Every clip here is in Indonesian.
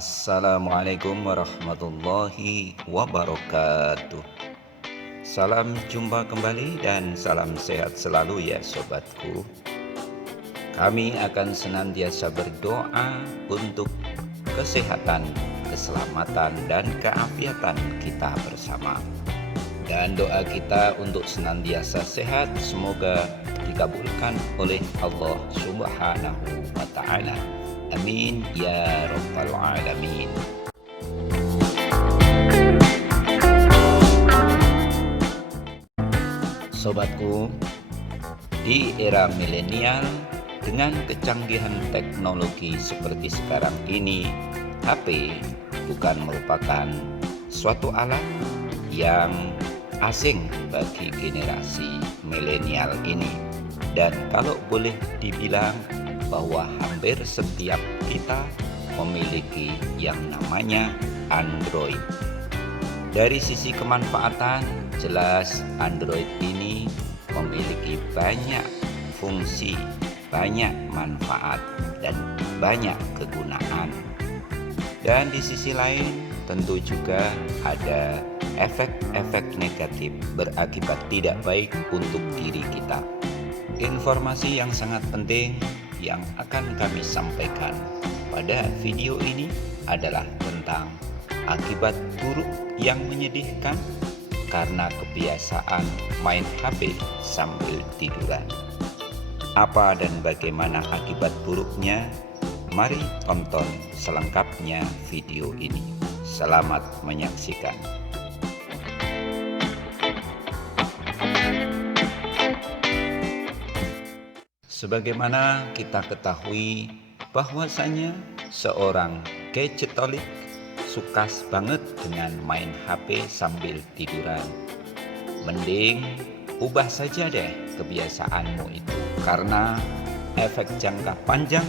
Assalamualaikum warahmatullahi wabarakatuh. Salam jumpa kembali dan salam sehat selalu ya sobatku. Kami akan senantiasa berdoa untuk kesehatan, keselamatan dan keafiatan kita bersama. Dan doa kita untuk senantiasa sehat semoga dikabulkan oleh Allah Subhanahu wa Ta'ala. Amin ya rabbal alamin. Sobatku, di era milenial dengan kecanggihan teknologi seperti sekarang ini, HP bukan merupakan suatu alat yang asing bagi generasi milenial ini. Dan kalau boleh dibilang bahwa hampir setiap kita memiliki yang namanya Android. Dari sisi kemanfaatan, jelas Android ini memiliki banyak fungsi, banyak manfaat, dan banyak kegunaan. Dan di sisi lain, tentu juga ada efek-efek negatif berakibat tidak baik untuk diri kita. Informasi yang sangat penting yang akan kami sampaikan pada video ini adalah tentang akibat buruk yang menyedihkan karena kebiasaan main HP sambil tiduran. Apa dan bagaimana akibat buruknya? Mari tonton selengkapnya video ini. Selamat menyaksikan. Sebagaimana kita ketahui bahwasanya seorang gadgetolik suka banget dengan main HP sambil tiduran. Mending ubah saja deh kebiasaanmu itu, karena efek jangka panjang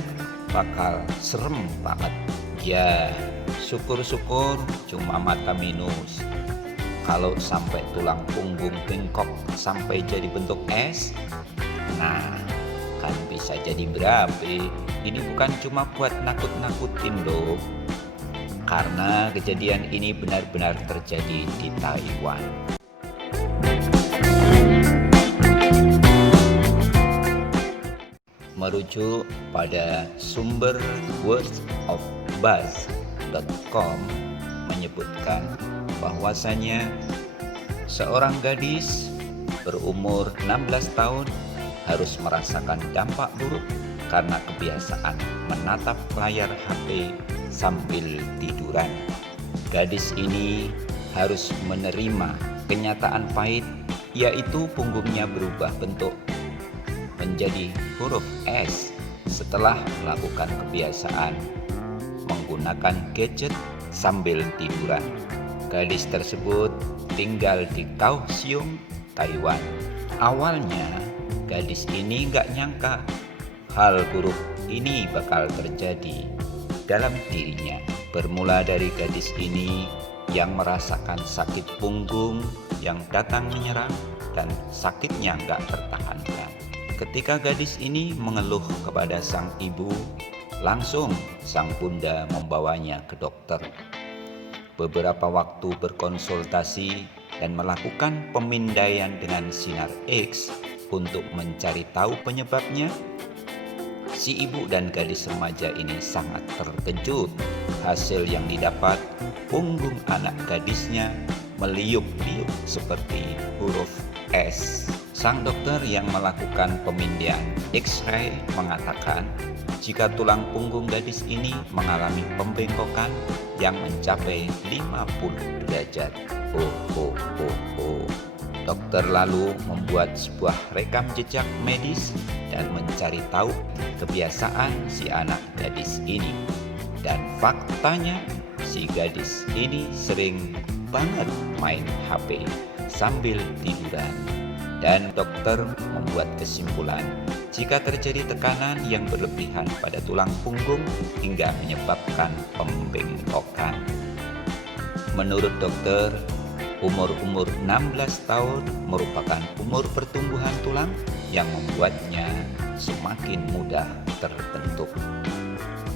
bakal serem banget. Ya, syukur-syukur cuma mata minus. Kalau sampai tulang punggung bengkok sampai jadi bentuk es, nah kan bisa jadi berapi. Ini bukan cuma buat nakut-nakutin loh, karena kejadian ini benar-benar terjadi di Taiwan. Merujuk pada sumber wordsofbuzz.com menyebutkan bahwasanya seorang gadis berumur 16 tahun harus merasakan dampak buruk karena kebiasaan menatap layar HP sambil tiduran. Gadis ini harus menerima kenyataan pahit, yaitu punggungnya berubah bentuk menjadi huruf S setelah melakukan kebiasaan menggunakan gadget sambil tiduran. Gadis tersebut tinggal di Kaohsiung, Taiwan. Awalnya gadis ini gak nyangka hal buruk ini bakal terjadi dalam dirinya. Bermula dari gadis ini yang merasakan sakit punggung yang datang menyerang dan sakitnya gak tertahankan. Ketika gadis ini mengeluh kepada sang ibu, langsung sang bunda membawanya ke dokter. Beberapa waktu berkonsultasi dan melakukan pemindaian dengan sinar X untuk mencari tahu penyebabnya, si ibu dan gadis remaja ini sangat terkejut. Hasil yang didapat, punggung anak gadisnya meliuk-liuk seperti huruf S. Sang dokter yang melakukan pemindaian X-ray mengatakan jika tulang punggung gadis ini mengalami pembengkokan yang mencapai 50 derajat. Dokter lalu membuat sebuah rekam jejak medis dan mencari tahu kebiasaan si anak gadis ini. Dan faktanya si gadis ini sering banget main HP sambil tiduran. Dan dokter membuat kesimpulan jika terjadi tekanan yang berlebihan pada tulang punggung hingga menyebabkan pembengkokan. Menurut dokter, umur 16 tahun merupakan umur pertumbuhan tulang yang membuatnya semakin mudah terbentuk.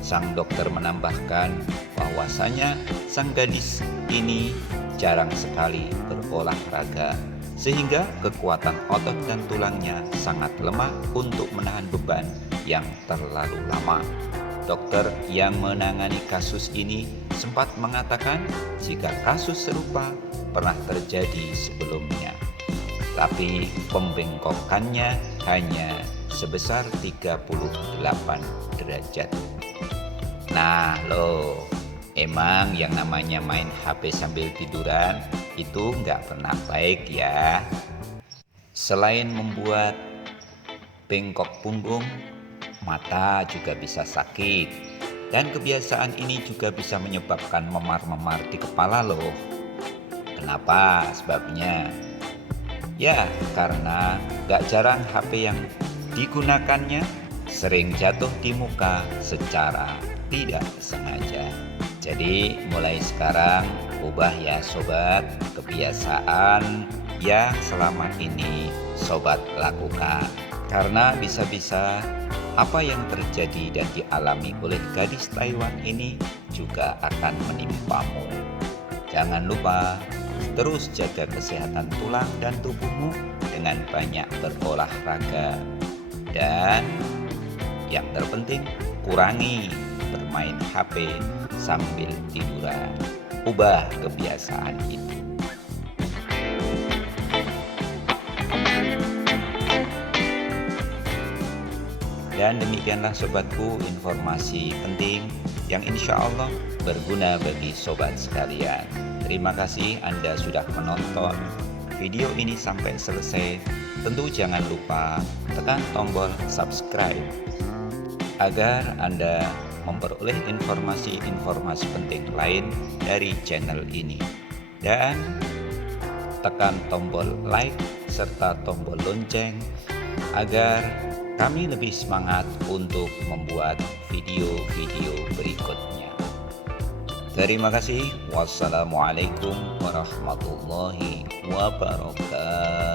Sang dokter menambahkan bahwasanya sang gadis ini jarang sekali berolahraga, sehingga kekuatan otot dan tulangnya sangat lemah untuk menahan beban yang terlalu lama. Dokter yang menangani kasus ini sempat mengatakan jika kasus serupa pernah terjadi sebelumnya, tapi pembengkokannya hanya sebesar 38 derajat. Nah loh, emang yang namanya main HP sambil tiduran itu nggak pernah baik ya. Selain membuat bengkok punggung, mata juga bisa sakit, dan kebiasaan ini juga bisa menyebabkan memar-memar di kepala loh. Kenapa sebabnya? Ya, karena gak jarang HP yang digunakannya sering jatuh di muka secara tidak sengaja. Jadi mulai sekarang ubah ya sobat kebiasaan yang selama ini sobat lakukan. Karena bisa-bisa apa yang terjadi dan dialami oleh gadis Taiwan ini juga akan menimpamu. Jangan lupa terus jaga kesehatan tulang dan tubuhmu dengan banyak berolahraga. Dan yang terpenting, kurangi bermain HP sambil tiduran. Ubah kebiasaan itu. Dan demikianlah sobatku informasi penting yang insya Allah berguna bagi sobat sekalian. Terima kasih Anda sudah menonton video ini sampai selesai. Tentu jangan lupa tekan tombol subscribe agar Anda memperoleh informasi-informasi penting lain dari channel ini. Dan tekan tombol like serta tombol lonceng agar kami lebih semangat untuk membuat video-video berikutnya. Terima kasih. Wassalamualaikum warahmatullahi wabarakatuh.